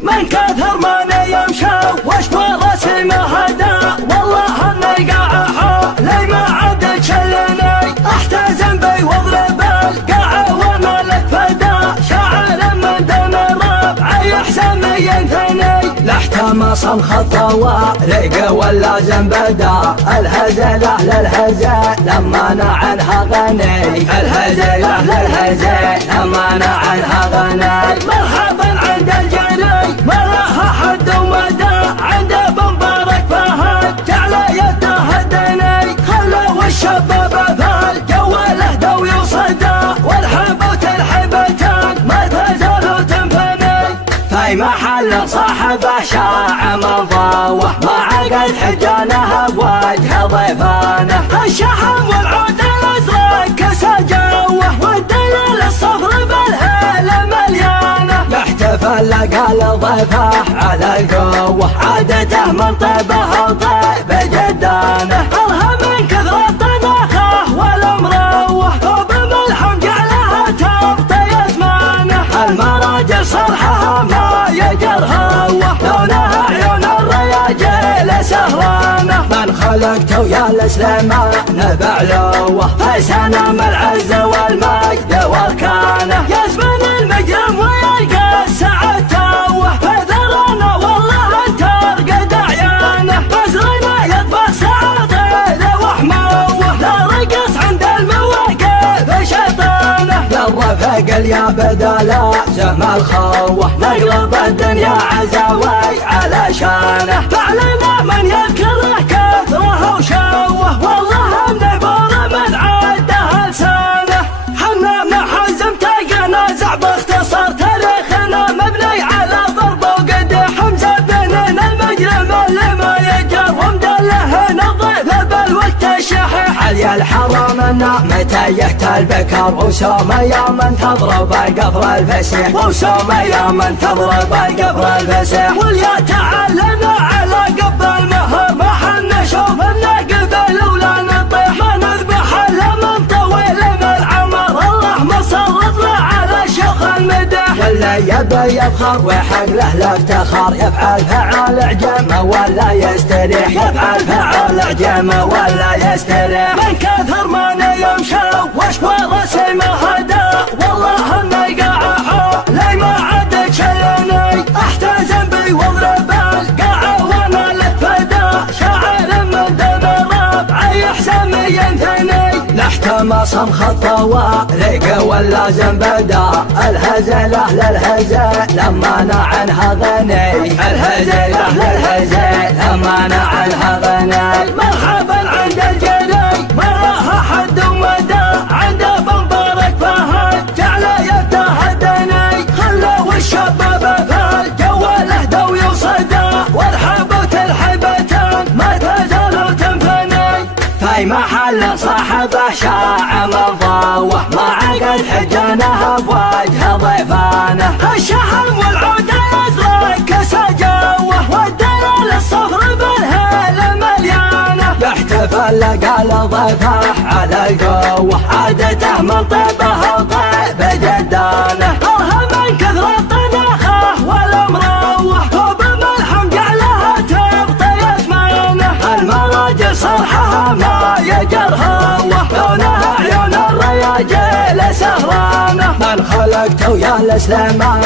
من كثر ما يمشى واشكو راسي ما هدى، والله اني قاعة لي ما عاد تشلني، احتزم بي واضرب القاعة وما لك فدا، شاعر من دون الربع يحسن ينثني، لاحتمص الخط وريق واللازم بدا، الهزل اهل الهزل لما انا عنها غني، الهزل اهل الهزل لما انا عنها غني، مرحبا عند الجني ما لها حد ومدى، عند بمبارك فهد جعل يده هدني، خلوا الشباب فالجو له ويصدى، والحبوت الحبتان ما تزالوا تنفني، في محل صاحبه شاع من ضاوه، ما عقد حجانه بوجه ضيفانه، الشحم والعود الازرق كسى جوه، والدلال الصفر بالهيله مليانه، يحتفل قال ضيفه على القوه، عادته من طيبه وطيب جدانه، الها من كثر الطبخه والمروه، وبملحم جعلها تغطي ازمانه، المراجل صرحها ما يجر هوه، لونها عيون الرياجيل سهرانه، من خلقته يا السليمان بعلوه، في سنام العز والمجد واركانه، يزمن المجرم ويلقى السعد توه، في ثرانا والله انت ارقد عيانه، بزرنا يطبخ سعاطيله وحموه، لا رقص عند المواقف شيطانه، للرفق يا بدلا زم الخوه، نقلب الدنيا عزاوي على شانه، فعلنا من يذكره كثره وشوه، والله النبور من عاده لسانه، حنا من حزم تنازع باختصار، تاريخنا مبني على ضرب وقدح، مزبنين المجرم اللي ما يجر، ومدله الضيف بالوقت الشحيح، علي الحرم متى يهتل بكر، وسوم يوم تضرب القفر الفسيح، وسوم يوم تضرب القفر الفسيح، واليا تعلنا على قب المهر، ما حنا نشوف النقبل ولا نطيح، ما نذبح الا من طويل من عمر، الله مسلط له على الشيخ المدح، واللي يبي يفخر ويحق له الافتخار، يفعل فعال عجم ولا يستريح، يفعل فعال عجم ولا يستريح، من كثر ما يمشى واشكو راسي ما هدى، والله اني قاعة لي ما عاد تشلني، احتزم بي واضرب القاعة وانا لك فدا، شاعر من دون الربع يحسن ينثني، لاحتمص خط وريق واللازم بدا، الهزل اهل الهزل لما انا عنها غني، الهزل اهل الهزل لما انا عنها غني، مرحبا عند الجني ما لها حد ومدى، عند بمبارك فهد جعل يده هدني، خلوا الشباب فالجو له ويصدى، والحبوت الحبتان ما تزالوا تنفني، في محل صاحبه شاع من ضاوه، ما عقد حجانه بوجه ضيفانه، الشحم والعود الازرق كسى جوه، والدلال الصفر بالهيله مليانه، يحتفل قال ضيفه على القوه، عادته من طيبه وطيب جدانه، الها من كثر الطبخه والمروه، وبملحم جعلها تغطي ازمانه، المراجل صرحها ما يجر هوه، لونها عيون الرياجيل سهرانه، من خلقته يا السليمان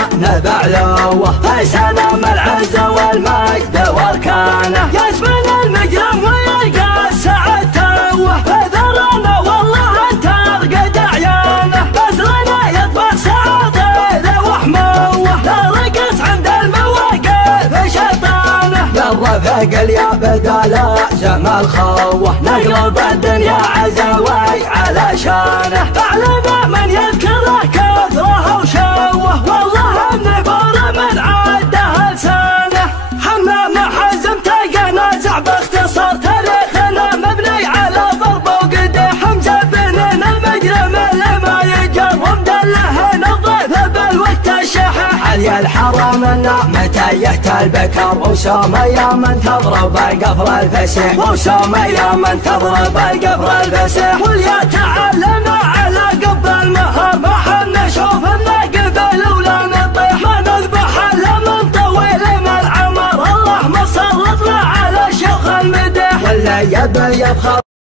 بعلوه، في سنام العز والمجد واركانه، يزمن المجرم ويلقى السعد توه، في ثرانا والله انت ارقد عيانه، بزرنا يطبخ سعاطيله وحموه، لا رقص عند المواقف شيطانه، للرفق يا بدلا زم الخوه، نقلب الدنيا عزاوي على شانه، فعلنا من يذكره كثره وشوه، والله النبور من عاده لسانه، حنا من حزم تنازع باختصار، تاريخنا مبني على ضرب وقدح، مزبنين المجرم اللي ما يجر، ومدله الضيف بالوقت الشحيح، علي الحرم متى يهتل بكر، وسوم يوم تضرب القفر الفسيح، وسوم يوم تضرب القفر الفسيح، واليا تعلنا على قب المهر، ما حنا نشوف النقبل ولا نطيح، ما نذبح الا من طويل اللي يبي يبخل